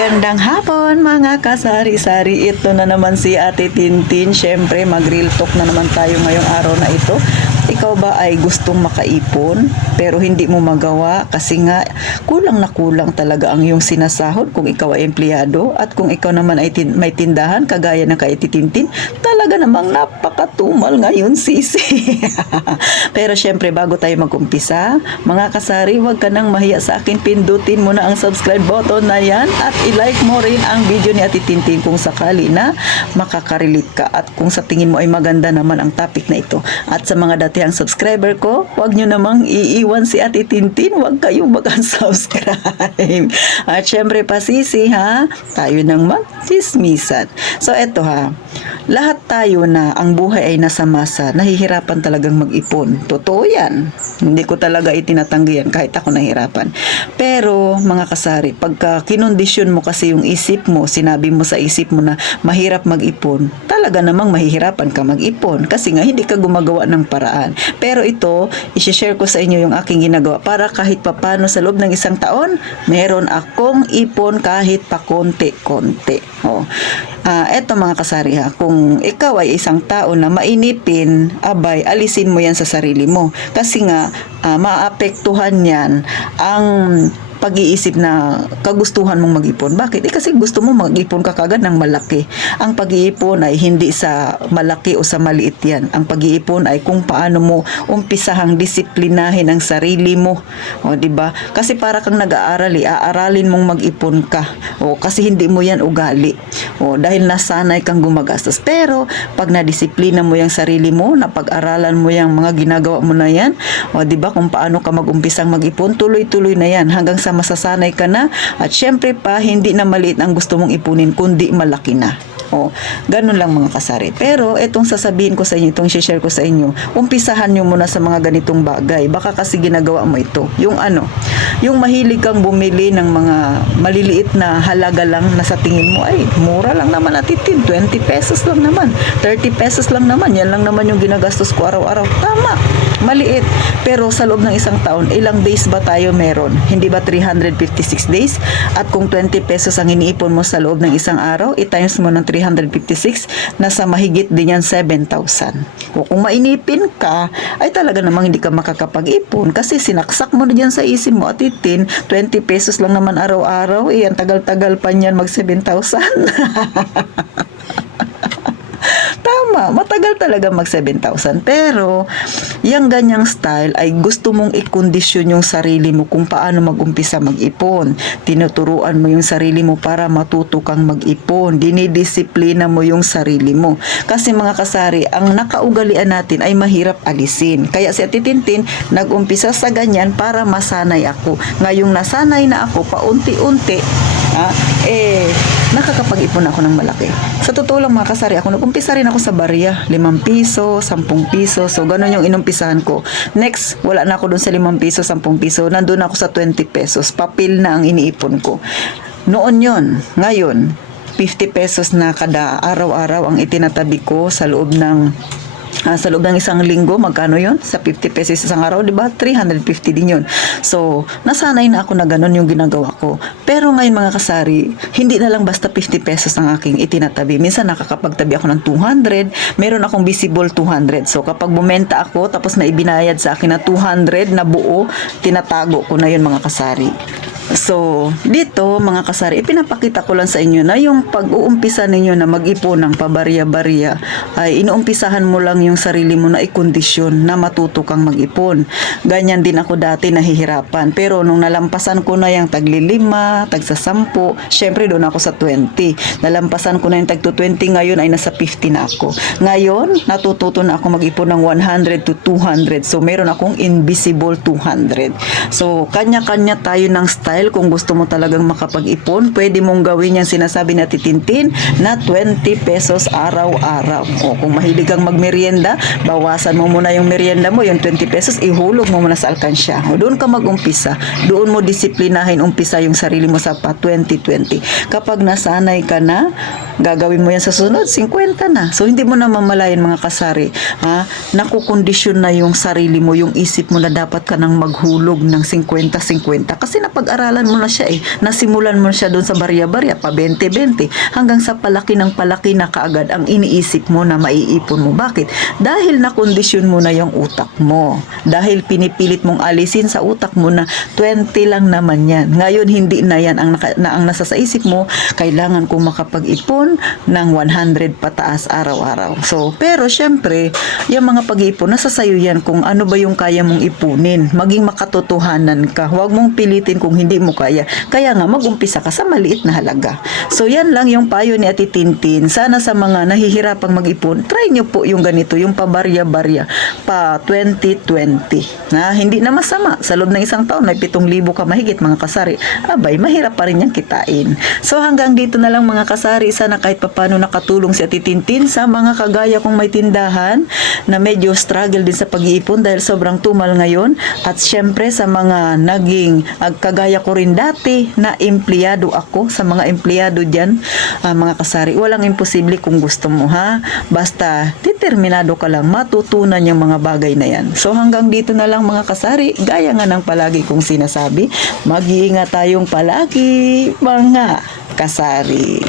Magandang hapon mga kasari-sari. Ito na naman si Ate Tintin. Siyempre mag-real talk na naman tayo ngayong araw na ito. Ikaw ba ay gustong makaipon pero hindi mo magawa kasi nga kulang na kulang talaga ang iyong sinasahod kung ikaw ay empleyado, at kung ikaw naman ay may tindahan kagaya ng kay Ate Tintin, talaga namang napakatumal ngayon sisi. Pero syempre bago tayo mag-umpisa, mga kasari, huwag ka nang mahiya sa akin. Pindutin mo na ang subscribe button na yan at i-like mo rin ang video ni Ate Tintin kung sakali na makakarelate ka at kung sa tingin mo ay maganda naman ang topic na ito. At sa mga datihang subscriber ko, huwag nyo namang iiwan si Ate Tintin, huwag kayong mag-unsubscribe. At syempre pasisi ha, tayo nang mag-chismisan. So eto ha, lahat tayo na ang buhay ay nasa masa, nahihirapan talagang mag-ipon. Totoo yan. Hindi ko talaga itinatanggi yan kahit ako nahihirapan. Pero mga kasari, pagka kinondisyon mo kasi yung isip mo, sinabi mo sa isip mo na mahirap mag-ipon, talaga namang mahihirapan ka mag-ipon kasi nga hindi ka gumagawa ng paraan. Pero ito, i-share ko sa inyo yung aking ginagawa para kahit papano sa loob ng isang taon, meron akong ipon kahit pa konti-konti. Eto mga kasari ha, kung ikaw ay isang tao na mainipin, abay, alisin mo yan sa sarili mo. Kasi nga, maapektuhan yan ang pag-iisip na kagustuhan mong mag-ipon. Bakit? Kasi gusto mo mag-ipon ka kagad ng malaki. Ang pag-iipon ay hindi sa malaki o sa maliit yan. Ang pag-iipon ay kung paano mo umpisahang disiplinahin ang sarili mo. O, diba? Kasi para kang nag-aaral, aaralin mong mag-ipon ka. O, kasi hindi mo yan ugali. O, dahil nasanay kang gumagastos. Pero, pag nadisiplina mo yung sarili mo, napag-aralan mo yung mga ginagawa mo na yan, o, diba? Kung paano ka mag-umpisang mag-ipon, tuloy-tuloy na yan hanggang sa masasanay ka na, at syempre pa hindi na maliit ang gusto mong ipunin kundi malaki na. Ganun lang mga kasari. Pero itong sasabihin ko sa inyo, itong share ko sa inyo, umpisahan nyo muna sa mga ganitong bagay. Baka kasi ginagawa mo ito. Yung mahilig kang bumili ng mga maliliit na halaga lang na sa tingin mo, ay, mura lang naman atitin, 20 pesos lang naman, 30 pesos lang naman, yan lang naman yung ginagastos ko araw-araw. Tama, maliit. Pero sa loob ng isang taon, ilang days ba tayo meron? Hindi ba 356 days? At kung 20 pesos ang iniipon mo sa loob ng isang araw, i-times mo ng 356, nasa mahigit din yan 7,000. O kung mainipin ka, ay talaga namang hindi ka makakapag-ipon kasi sinaksak mo na dyan sa isip mo, atitin, 20 pesos lang naman araw-araw, ang tagal-tagal pa niyan mag 7,000. Tama, matagal talaga mag 7,000. Pero, yung ganyang style ay gusto mong ikondisyon yung sarili mo kung paano mag-umpisa mag-ipon. Tinuturuan mo yung sarili mo para matuto kang mag-ipon. Dinidisiplina mo yung sarili mo. Kasi mga kasari, ang nakaugalian natin ay mahirap alisin. Kaya si Ate Tintin, nag-umpisa sa ganyan para masanay ako. Ngayong nasanay na ako, paunti-unti, nakakapag-ipon ako ng malaki. Sa totoo lang mga kasari, ako nag-umpisa rin ako sa barya, 5 piso, 10 piso. So, ganun yung inumpisahan ko. Next, wala na ako dun sa 5 piso, 10 piso. Nandun ako sa 20 pesos. Papel na ang iniipon ko. Noon yon. Ngayon, 50 pesos na kada araw-araw ang itinatabi ko sa loob ng isang linggo. Magkano yon? Sa 50 pesos isang araw, di ba? 350 din yun. So, nasanay na ako na ganun yung ginagawa ko. Pero ngayon mga kasari, hindi na lang basta 50 pesos ang aking itinatabi. Minsan nakakapagtabi ako ng 200, meron akong visible 200. So, kapag bumenta ako, tapos na ibinayad sa akin na 200 na buo, tinatago ko na yun mga kasari. So, dito mga kasari, ipinapakita ko lang sa inyo na yung pag-uumpisa ninyo na mag-ipon ng pabarya-barya ay inuumpisahan mo lang yung sarili mo na ikondisyon na matuto kang mag-ipon. Ganyan din ako dati, nahihirapan. Pero nung nalampasan ko na yung tagli-5, tagsa-10, syempre doon ako sa 20. Nalampasan ko na yung tagto-20, ngayon ay nasa 50 na ako. Ngayon, natututo na ako mag-ipon ng 100 to 200. So, meron akong invisible 200. So, kanya-kanya tayo ng style. Kung gusto mo talagang makapag-ipon, pwede mong gawin yung sinasabi na Tintin na 20 pesos araw-araw. O kung mahilig kang magmerienda, bawasan mo muna yung merienda mo, yung 20 pesos, ihulog mo muna sa alkansya. O doon ka mag-umpisa. Doon mo disiplinahin, umpisa yung sarili mo sa 2020. Kapag nasanay ka na, gagawin mo yan sa sunod, 50 na. So, hindi mo na mamalayan mga kasari. Nakukondisyon na yung sarili mo, yung isip mo na dapat ka nang maghulog ng 50-50. Kasi napag-aralan pinag-aralan mo na siya nasimulan mo siya doon sa barya-barya, pa 20-20, hanggang sa palaki ng palaki na kaagad ang iniisip mo na maiipon mo. Bakit? Dahil nakondisyon mo na yung utak mo. Dahil pinipilit mong alisin sa utak mo na 20 lang naman yan. Ngayon, hindi na yan ang nasa sa isip mo, kailangan kong makapag-ipon ng 100 pataas araw-araw. So, pero syempre, yung mga pag-iipon, nasa sayo yan kung ano ba yung kaya mong ipunin. Maging makatotohanan ka. Huwag mong pilitin kung hindi mo kaya. Kaya nga, mag-umpisa ka sa maliit na halaga. So, yan lang yung payo ni Ate Tintin. Sana sa mga nahihirapang mag-ipon, try nyo po yung ganito, yung pabarya-barya, pa 20-20. Na, hindi na masama. Sa loob ng isang taon, may 7,000 ka mahigit mga kasari. Abay, mahirap pa rin yung kitain. So, hanggang dito na lang mga kasari. Sana kahit papano nakatulong si Ate Tintin sa mga kagaya kong may tindahan na medyo struggle din sa pag-iipon dahil sobrang tumal ngayon. At syempre sa mga naging kagaya ko rin dati na empleyado ako, sa mga empleyado dyan, mga kasari, walang imposible kung gusto mo ha. Basta determinado ka lang, matutunan yung mga bagay na yan. So hanggang dito na lang mga kasari, gaya nga ng palagi kong sinasabi, mag-iingat tayong palagi mga kasari.